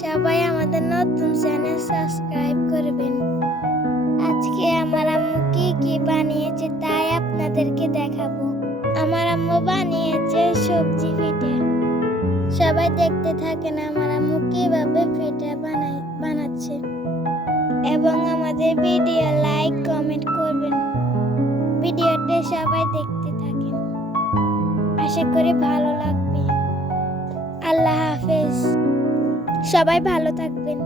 সবাই আমাদের নতুন চ্যানেল সাবস্ক্রাইব করবেন। আজকে আমার আম্মু কি কি বানিয়েছে তাই আপনাদেরকে দেখাবো। আমার আম্মু বানিয়েছে সবজি পিঠা। সবাই দেখতে থাকেন আমার আম্মু কিভাবে পিঠা বানাচ্ছে এবং আমাদের ভিডিও লাইক কমেন্ট করবেন। ভিডিওতে সবাই দেখতে থাকেন, আশা করি ভালো লাগবে। আল্লাহ হাফেজ, সবাই ভালো থাকবেন।